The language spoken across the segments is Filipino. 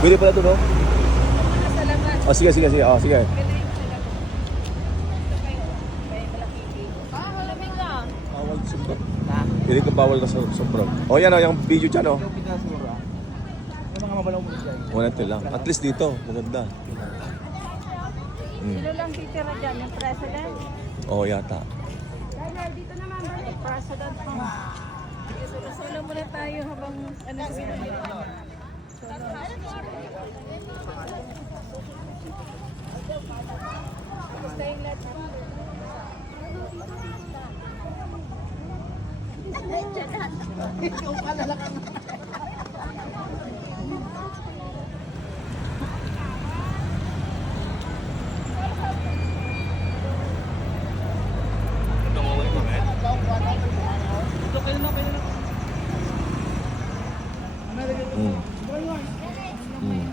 Pwede pala ito, no? Sa laman. Oh, sige. Oh, sige. Pwede yung sa laman. Ito kayo. May malaking cake. Malamig ka. Bawal sumbag. Hindi ka bawal ka sa sobrang. Oh, yan yung video dyan, oh. Yung pinasura. Yung mga mabalaw mo dyan. 100 lang. At least dito, maganda. Sino lang titira dyan? Yung president? Oh, yata. Dito naman ba? Yung president pa. Sige, solo muna tayo habang ano siya. Basta yung lahat.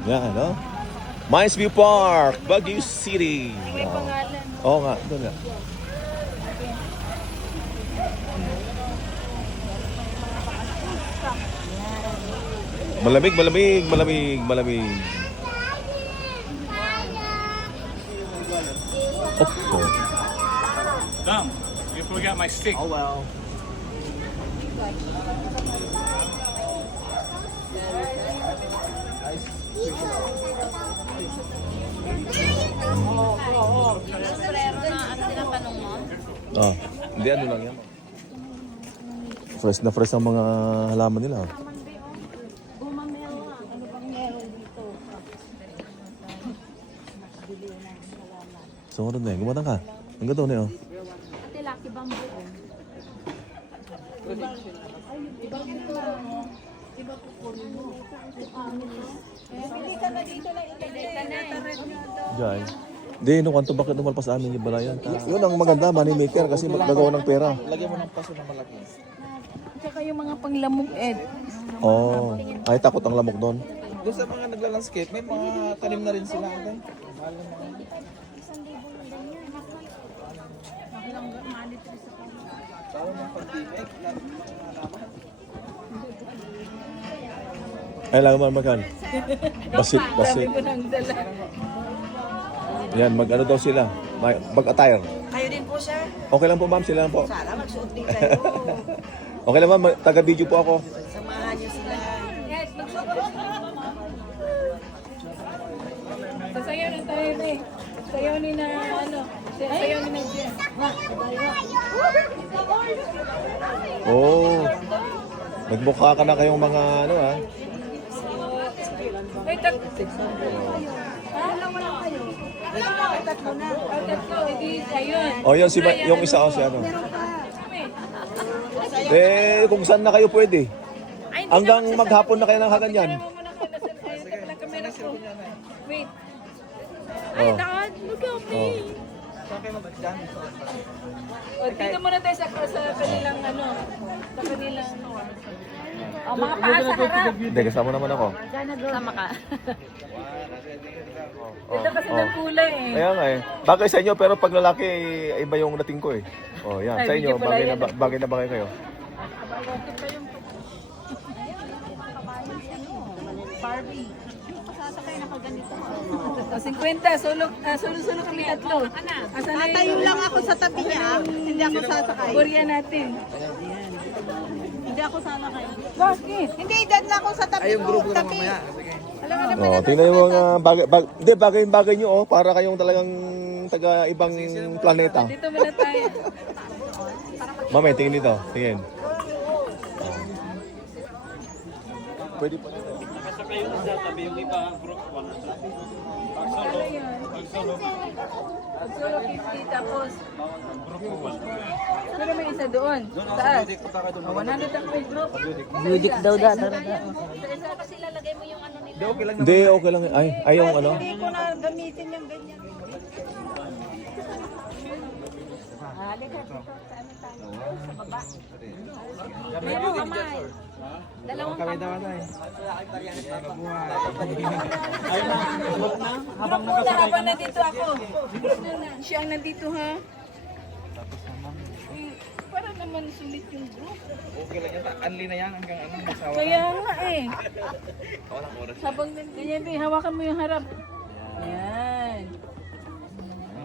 Yan, no? Mines View Park, Baguio City. May pangalan. Oo nga, doon nga. Malamig. Oh. Dumb. You forgot my stick. Oh well. Oh, hindi ano lang yan. Fresh na fresh ang mga halaman nila. Gumamel lang. Ano bang meron dito? Sumunod na yun. Gumatang ka. Ang gato na yun. Ate, Lucky Bamboo. Iba po po mo. Pili ka na dito lang. Pili ka na. Diyan. Hindi, nung kanto bakit numalpas amin yung balayan? Yun ang maganda, money maker kasi magagawa ng pera. Lagyan mo ng paso na malaki. Tsaka yung mga panglamog, Ed. Oh, ay takot ang lamok doon. Doon sa mga nagla-landscape, may mga tanim na rin sila. Okay? Mahal na mga. Tawag ng pag-timig. Ay, lang man makan. Basit. Sabi ko nang dala. Yan, mag-ano daw sila. Mag-attire. Kayo din po, sir. Okay lang po, ma'am. Sila lang po. Sana magsuot din kayo. Okay lang, ma'am. Taga-video po ako. Samahan niyo sila. Yes, sasayaw na tayo eh. Sayaw ni na ano. Sayaw ni na Jen. Oh. Nagmukha ka na kayong mga ano ha. Wait, tatlo na. Tatlo, hindi ayun. Oh, yun, yung isa o si ano. Kung saan na kayo pwede. Hanggang maghapon na kayo ng haganyan. Wait. Oh. Dad, look at me. Oh. Saan kayo mag-dyan? O, dito muna tayo sa kanilang ano. Sa kanilang mga paa sa harap. Hindi, kasama naman ako. Sama ka. Ito kasi ng kulay eh. Kaya nga eh. Bagay sa inyo, pero pag lalaki, iba yung dating ko eh. Oh, yan. Sa inyo, bagay na bagay kayo. Barbie. Sasakay na kaganito. 50, solo kami tatlo. Tatayo lang ako sa tabi niya. Hindi ako sasakay. Korea natin. Hindi ako sasakay. Bakit? Hindi, dyan lang ako sa tabi Ay, yung ko. grupo na Tabi. mamaya. Sige. Alam mo naman Oh, tingnan yung mga bagay nyo oh, para kayong talagang taga ibang planeta. dito muna tayo. Mamay, tingin dito. Tingin. Pwede pa. Nakasakay yung isa, tabi yung iba, group 1. Ano yun? Solo 50 tapos. Pero may isa doon. Taas. 100 ang may group. Budik daw da. Isa kasi lalagay mo yung ano nila. Hindi, okay lang naman. Hindi, okay lang. Ay yung ano. Hindi ko na gamitin yung ganyan. Halika dito. Sa baba. Meron kamay. Dalawang Kami kamay. daw tayo. Habang nandito ako. Siya ang nandito ha. Para naman naman sulit yung group. Okay lang yan. Anli na yan hanggang ano, masawa ka. Kaya nga eh. Walang oras. Habang ganyan din, hawakan mo yung harap. Ayan.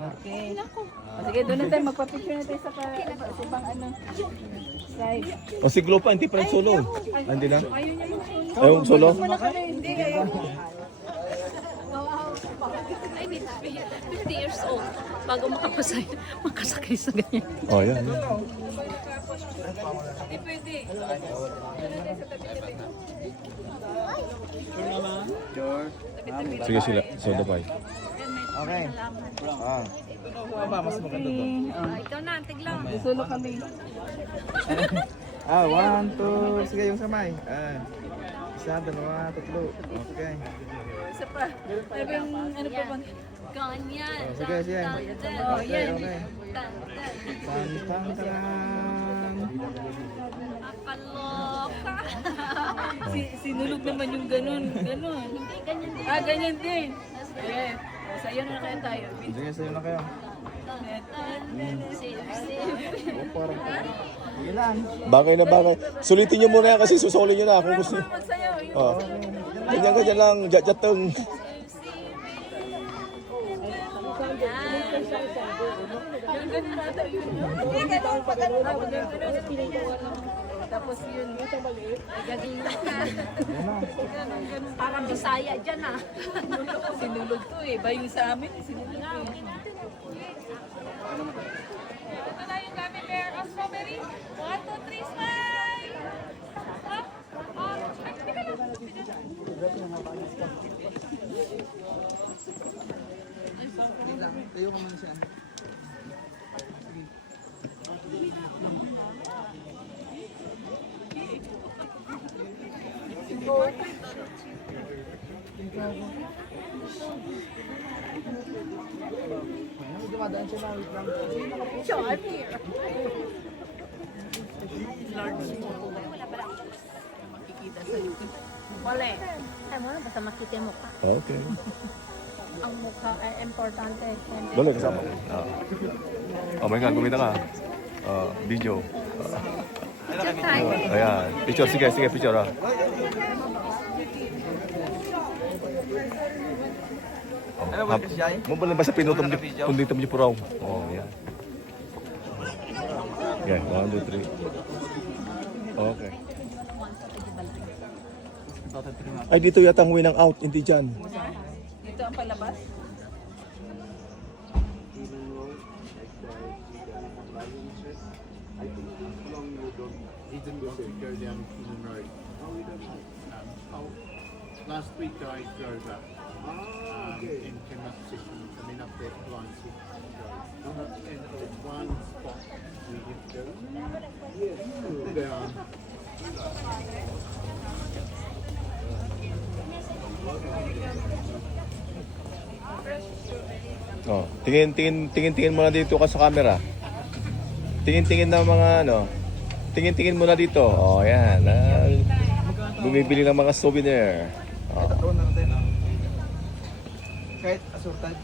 Okay. Sige, doon na tayo. Magpa-picture na tayo sa pang ano. Side. O si Glo pa, hindi pa solo. Ah, hindi na? Ayun niya yung solo. Ayaw solo? Wala ka na, hindi. Ayaw. I need 50 years old bago makapasay, makasakay sa ganyan. Oh, yan. Hindi pwede. Sige sila. So, bye. Okay. Ah. Ano ba? Mas maganda to. Ikaw na, tiglang. Solo kami. Ah, 1, 2. Sige, yung samay. Ah. Isa, dalawa, tatlo. Okay. Isa pa. Sabi yung ano pa bang? Ganyan. Oh, sige, sige. Oh, Okay, yan. okay. Tan, tan, tan. Akaloka. Sinulog naman yung ganun. Ganun. Hindi, ganyan din. Ah, ganyan din. Okay. Sa'yo na kaya tayo. Sige, sa'yo na kayo. Safe. Oh, parang. Sige lang. Bagay na bagay. Sulitin nyo muna yan kasi susolin nyo na kung gusto. Magsayaw. Oh. Ganyan lang. Jat-jatong. Yung ganun natin yun. Tapos yun. Gaging ka. Parang Bisaya dyan ah. Sinulog to eh. Ba yung sa amin, sinulog to eh. Ito na yung gummy bear of strawberry. 1, 2, 3, smile! Up! Ay, teka lang. Tayo ka muna siya. Dumadaan siya na, wait lang. Makikita sa YouTube. Wala eh. Ay mo, basta makita yung mukha. Okay. Ang mukha ay importante. Dali, kasama. Oh my God, kumita ka. Video. Ayan. Picture, sige, picture ah. Ano ba siya? Mo ba ba sa pinutom di puraw? Oh, yan. Okay, 1, 2, 3. Okay. Ay, dito yata ang winang out, hindi dyan. Dito ang palabas. Last week I drove up in Connecticut, I mean up there to Blancy. And one spot we didn't go down. Oh, tingin muna dito ka sa camera. Tingin ng mga ano. Tingin muna dito. Oh, yan. Bumibili ng mga souvenir. Oh. Ito na natin. Kahit asurtad.